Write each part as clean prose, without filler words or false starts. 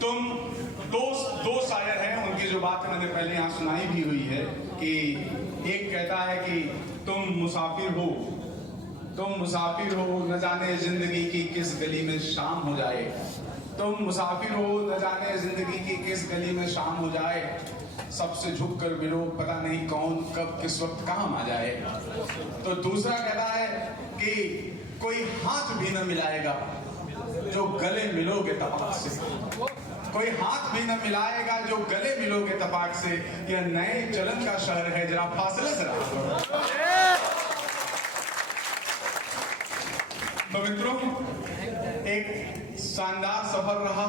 तुम दो शायर हैं, उनकी जो बात मैंने पहले यहाँ सुनाई भी हुई है कि एक कहता है कि तुम मुसाफिर हो न जाने जिंदगी की किस गली में शाम हो जाए। तुम मुसाफिर हो न जाने जिंदगी की किस गली में शाम हो जाए। सबसे झुक कर मिलो, पता नहीं कौन कब किस वक्त काम आ जाए। तो दूसरा कहता है कि कोई हाथ भी न मिलाएगा जो गले मिलोगे तपाक से। कोई हाथ भी न मिलाएगा जो गले मिलोगे तपाक से। यह नए चलन का शहर है, जरा फासले से रहा। तो मित्रों, एक शानदार सफर रहा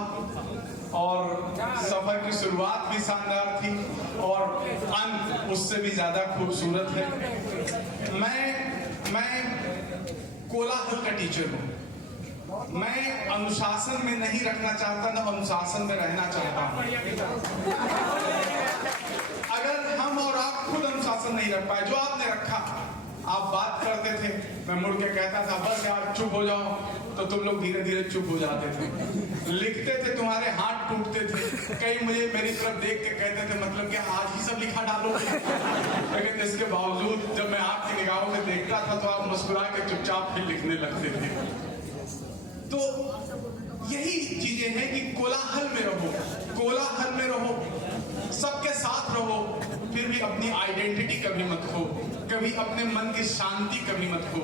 और सफर की शुरुआत भी शानदार थी और अंत उससे भी ज्यादा खूबसूरत है। मैं कोलाहल का टीचर हूँ। मैं अनुशासन में नहीं रखना चाहता, ना अनुशासन में रहना चाहता हूँ। अगर हम और आप खुद अनुशासन नहीं रख पाए, जो आपने रखा, आप बात करते थे, मैं मुड़ के कहता था बस यार चुप हो जाओ, तो तुम लोग धीरे धीरे चुप हो जाते थे। लिखते थे, तुम्हारे हाथ टूटते थे। कई मुझे मेरी तरफ देख के कहते थे मतलब कि आज ही सब लिखा डालो। लेकिन इसके बावजूद जब मैं आपकी निगाहों में देखता था तो आप मुस्कुरा के चुपचाप फिर लिखने लगते थे। तो यही चीजें हैं कि कोलाहल में रहो, सबके साथ रहो, फिर भी अपनी आइडेंटिटी कभी मत खो, कभी अपने मन की शांति कभी मत खो।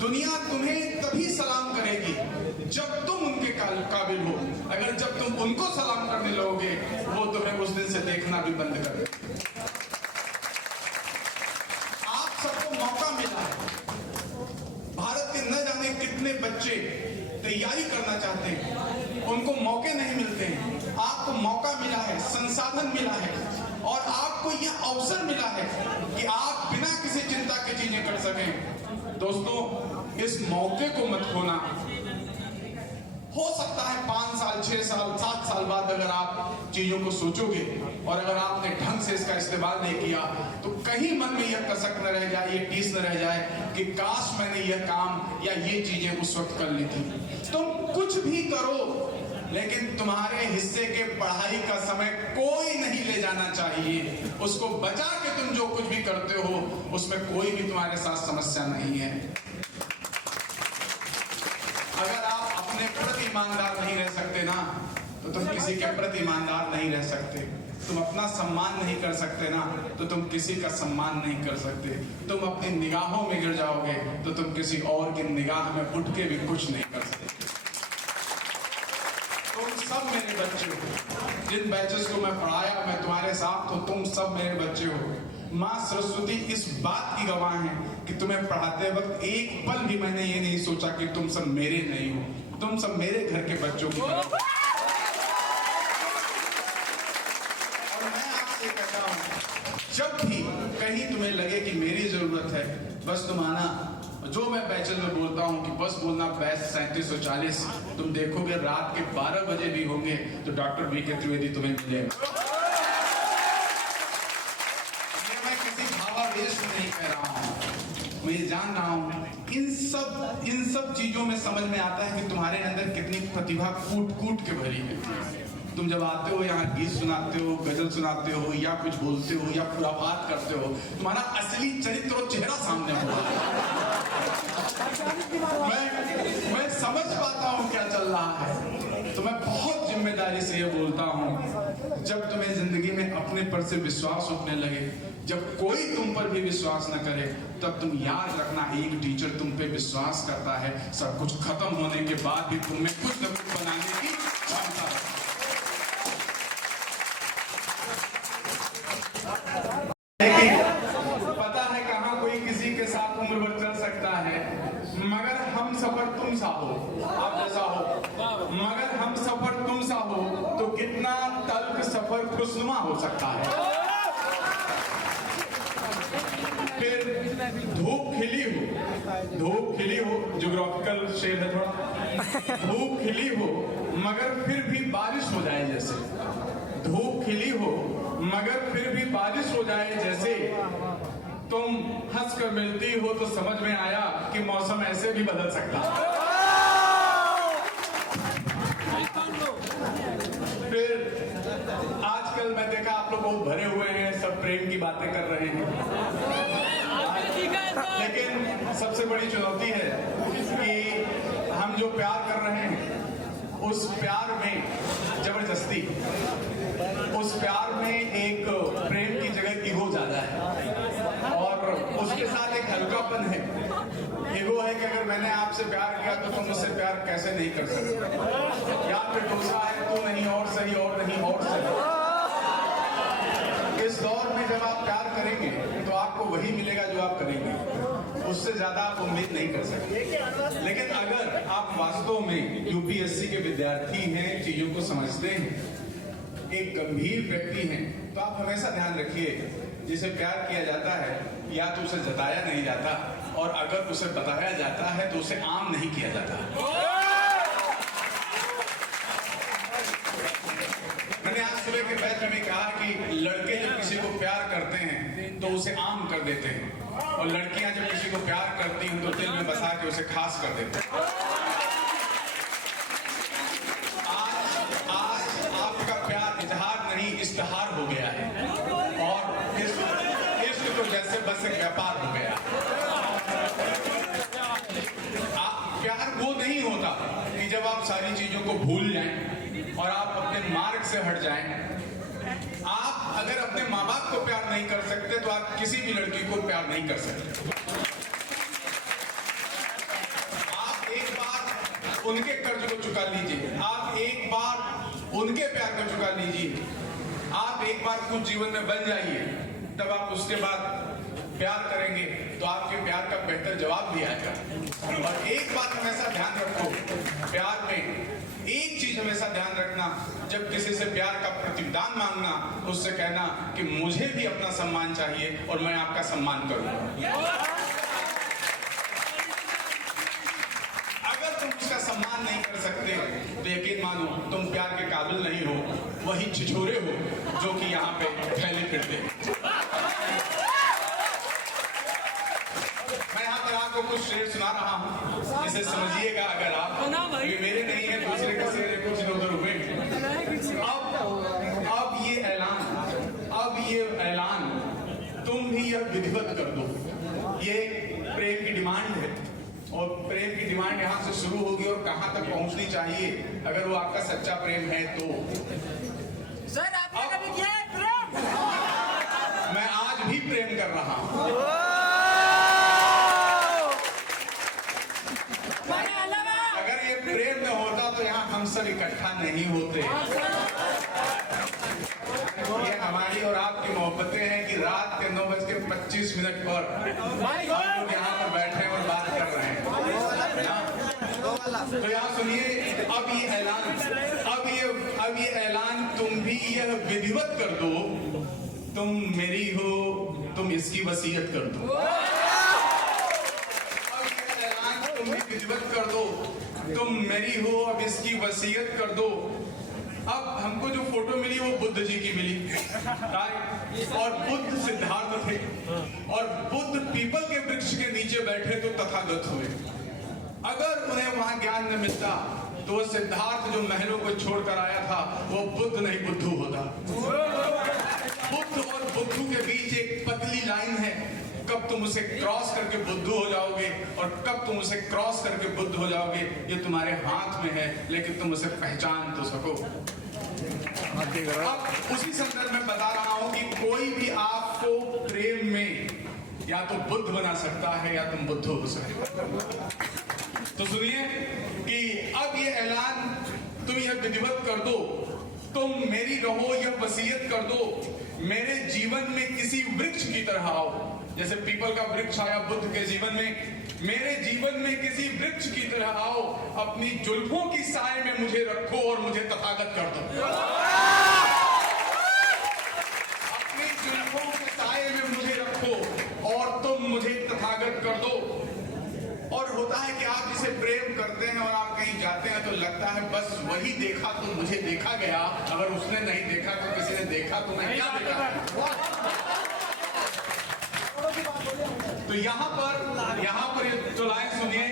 दुनिया तुम्हें तभी सलाम करेगी जब तुम उनके काबिल हो। अगर जब तुम उनको सलाम करने लगोगे, वो तुम्हें उस दिन से देखना भी बंद कर देंगे। आप सबको मौका मिला है। भारत के न जाने कितने बच्चे तैयारी करना चाहते हैं, उनको मौके नहीं मिलते हैं। आपको मौका मिला है, संसाधन मिला है और आपको यह अवसर मिला है कि आप बिना किसी चिंता के चीजें कर सकें। दोस्तों, इस मौके को मत खोना। हो सकता है 5 साल, 6 साल, 7 साल बाद अगर आप चीजों को सोचोगे और अगर आपने ढंग से इसका इस्तेमाल नहीं किया तो कहीं मन में यह कसक न रह जाए, ये टीस न रह जाए कि काश मैंने यह काम या ये चीजें उस वक्त कर ली थी। तुम कुछ भी करो, लेकिन तुम्हारे हिस्से के पढ़ाई का समय कोई नहीं ले जाना चाहिए। उसको बचा के तुम जो कुछ भी करते हो उसमें कोई भी तुम्हारे साथ समस्या नहीं है। अगर आप अपने प्रति ईमानदार नहीं रह सकते ना, तो तुम किसी के प्रति ईमानदार नहीं रह सकते। तुम अपना सम्मान नहीं कर सकते ना, तो तुम किसी का सम्मान नहीं कर सकते। तुम अपनी निगाहों में गिर जाओगे तो तुम किसी और की निगाह में उठ के भी कुछ नहीं कर सकते। तुम सब मेरे बच्चे हो। जिन बैचेस को मैं पढ़ाया, मैं तुम्हारे साथ हो, तुम सब मेरे बच्चे हो। माँ सरस्वती इस बात की गवाह है कि तुम्हें पढ़ाते वक्त एक पल भी मैंने ये नहीं सोचा कि तुम सब मेरे नहीं हो, तुम सब मेरे घर के बच्चों की तरह। और मैं आपसे कहता हूँ, जब भी कहीं तुम्हें लगे कि मेरी जरूरत है, बस तुम आना। जो मैं बैचल में बोलता हूँ कि बस बोलना बैच 3740। तुम देखोगे रात के 12 बजे भी होंगे तो डॉक्टर वीके त्रिवेदी तुम्हें मिलेगा। ये मैं किसी भावावेश में नहीं कह रहा हूँ, मैं ये जान रहा हूँ। इन सब चीजों में समझ में आता है कि तुम्हारे अंदर कितनी प्रतिभा कूट कूट के भरी है। तुम जब आते हो यहाँ गीत सुनाते हो, गजल सुनाते हो या कुछ बोलते हो या खुराफात करते हो, तुम्हारा असली चरित्र और चेहरा सामने होता है। मैं समझ पाता हूँ क्या चल रहा है, तो मैं बहुत जिम्मेदारी से ये बोलता हूँ, जब तुम्हें जिंदगी में अपने पर से विश्वास उठने लगे, जब कोई तुम पर भी विश्वास न करे, तब तुम याद रखना एक टीचर तुम पे विश्वास करता है। सब कुछ खत्म होने के बाद भी तुम में कुछ न कुछ बनाने की क्षमता है। पता है कहाँ कोई किसी के साथ उम्र भर चल सकता है, मगर हम सफर तुम सा हो, आप जैसा हो, मगर हम सफर तुम सा हो तो कितना तल्ख सफर खुशनुमा हो सकता है। फिर धूप खिली हो, ज्योग्राफिकल शेर है थोड़ा। धूप खिली हो मगर फिर भी बारिश हो जाए जैसे, धूप खिली हो मगर फिर भी बारिश हो जाए जैसे। तुम हंस कर मिलती हो तो समझ में आया कि मौसम ऐसे भी बदल सकता है। देखा आप लोग बहुत भरे हुए हैं, सब प्रेम की बातें कर रहे हैं, लेकिन सबसे बड़ी चुनौती है कि हम जो प्यार कर रहे हैं उस प्यार में जबरदस्ती, उस प्यार में एक प्रेम की जगह ईगो ज्यादा है और उसके साथ एक हल्कापन है। ईगो है कि अगर मैंने आपसे प्यार किया तो तुम मुझसे प्यार कैसे नहीं कर सकते, या फिर दूसरा है तू नहीं और सही, और नहीं और सही। इस दौर में जब आप प्यार करेंगे तो आपको वही मिलेगा जो आप करेंगे, उससे ज्यादा आप उम्मीद नहीं कर सकते। लेकिन अगर आप वास्तव में यूपीएससी के विद्यार्थी हैं, चीजों को समझते हैं, एक गंभीर व्यक्ति हैं, तो आप हमेशा ध्यान रखिए जिसे प्यार किया जाता है या तो उसे जताया नहीं जाता, और अगर उसे बताया जाता है तो उसे आम नहीं किया जाता। मैंने आज सुबह के बैच में कहा कि लड़के जब किसी को प्यार करते हैं तो उसे आम कर देते हैं, और लड़कियां जब किसी को प्यार करती हैं तो दिल में बसा के उसे खास कर देते हैं। आज आपका प्यार इजहार नहीं इश्तहार हो गया है, और इश्क तो जैसे बस एक व्यापार हो गया। प्यार वो नहीं होता कि जब आप सारी चीजों को भूल जाएं और आप अपने मार्ग से हट जाएं। आप अगर अपने माँ बाप को प्यार नहीं कर सकते तो आप किसी भी लड़की को प्यार नहीं कर सकते। आप एक बार उनके कर्ज को चुका लीजिए, आप एक बार उनके प्यार को चुका लीजिए, आप एक बार कुछ जीवन में बन जाइए, तब आप उसके बाद प्यार करेंगे तो आपके प्यार का बेहतर जवाब भी आएगा। और एक बात हमेशा ध्यान रखो, प्यार में एक चीज हमेशा ध्यान रखना, जब किसी से प्यार का प्रतिदान मांगना, उससे कहना कि मुझे भी अपना सम्मान चाहिए और मैं आपका सम्मान करूंगा। अगर तुम उसका सम्मान नहीं कर सकते तो यकीन मानो तुम प्यार के काबिल नहीं हो, वही छिछोरे हो जो कि यहाँ पे फैले फिरते। मैं यहाँ पर आपको कुछ शेर सुना रहा हूँ, इसे समझिएगा। अगर आप, ये मेरे नहीं है, दूसरे के शेर कुछ इधर हुए। अब ये ऐलान तुम भी यह विधिवत कर दो। ये प्रेम की डिमांड है, और प्रेम की डिमांड यहाँ से शुरू होगी और कहाँ तक पहुँचनी चाहिए, अगर वो आपका सच्चा प्रेम है तो। सर आपने कभी किया है प्रेम? मैं आज भी प्रेम कर रहा हूँ। अगर ये प्रेम में होता तो यहाँ हम सब इकट्ठा नहीं होते। ये हमारी और आपकी मोहब्बतें हैं कि रात के 9:25 पर हम लोग यहाँ पर बैठे और बात कर रहे हैं। तो यहाँ सुनिए, अब ये ऐलान तुम भी यह विधिवत कर दो, तुम मेरी हो, तुम इसकी वसीयत कर दो। अब ये ऐलान तुम भी विधिवत कर दो, तुम मेरी हो, अब इसकी वसीयत कर दो। अब हमको जो फोटो मिली वो बुद्ध जी की मिली, और बुद्ध सिद्धार्थ थे, और बुद्ध पीपल के वृक्ष के नीचे बैठे तो तथागत हुए। अगर उन्हें वहां ज्ञान न मिलता तो वो सिद्धार्थ जो महलों को छोड़कर आया था वो बुद्ध नहीं बुद्धू होता। बुद्ध और बुद्धू के बीच एक पतली लाइन है, कब तुम उसे क्रॉस करके बुद्धू हो जाओगे और कब तुम उसे क्रॉस करके बुद्ध हो जाओगे ये तुम्हारे हाथ में है, लेकिन तुम उसे पहचान तो सको। अब उसी संदर्भ में बता रहा हूं कि कोई भी आपको प्रेम में या तो बुद्ध बना सकता है या तुम बुद्धू हो सकते। तो सुनिए कि अब ये ऐलान तुम यह विधिवत कर दो, तुम मेरी रहो, यह वसीयत कर दो, मेरे जीवन में किसी वृक्ष की तरह आओ। जैसे पीपल का वृक्ष आया बुद्ध के जीवन में, मेरे जीवन में किसी वृक्ष की तरह आओ, अपनी जुल्फों की साए में मुझे रखो और मुझे तथागत कर दो। अपनी जुल्फों के साए में मुझे रखो और तुम मुझे तथागत कर दो। और होता है कि आप जिसे प्रेम करते हैं और आप कहीं जाते हैं तो लगता है बस वही देखा तो मुझे देखा गया, अगर उसने नहीं देखा तो किसी ने देखा तो मैं क्या देखा। तो यहाँ पर ये तो लाइन सुनिए,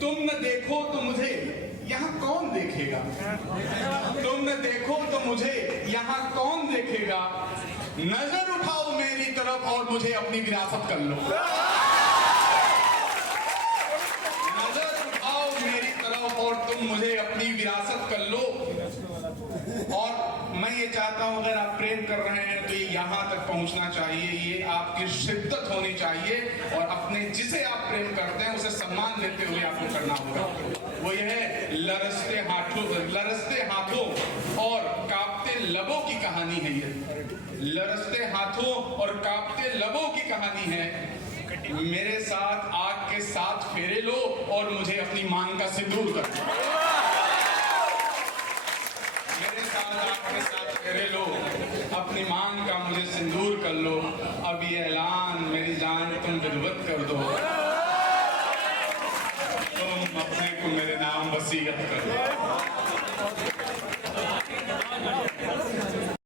तुम न देखो तो मुझे यहाँ कौन देखेगा, तुम न देखो तो मुझे यहाँ कौन देखेगा, नजर उठाओ मेरी तरफ और मुझे अपनी विरासत कर लो। नजर उठाओ मेरी तरफ और तुम मुझे अपनी विरासत कर लो। और मैं ये चाहता हूं, अगर आप प्रेम कर रहे हैं तो ये यहां तक पहुंचना चाहिए, ये आपकी शिद्दत होनी चाहिए और अपने जिसे आप प्रेम करते हैं उसे सम्मान देते हुए आपको करना होगा। वो ये है लरसते हाथों और कांपते लबों की कहानी है। ये लरसते हाथों और कांपते लबों की कहानी है। मेरे साथ आग के 7 फेरे लो और मुझे अपनी मांग का सिंदूर कर दो। मेरे साथ आग के 7 फेरे लो, अपनी मांग का मुझे सिंदूर कर लो। अब ये ऐलान मेरी जान तुम विधिवत कर दो, तुम अपने को मेरे नाम वसीयत कर दो।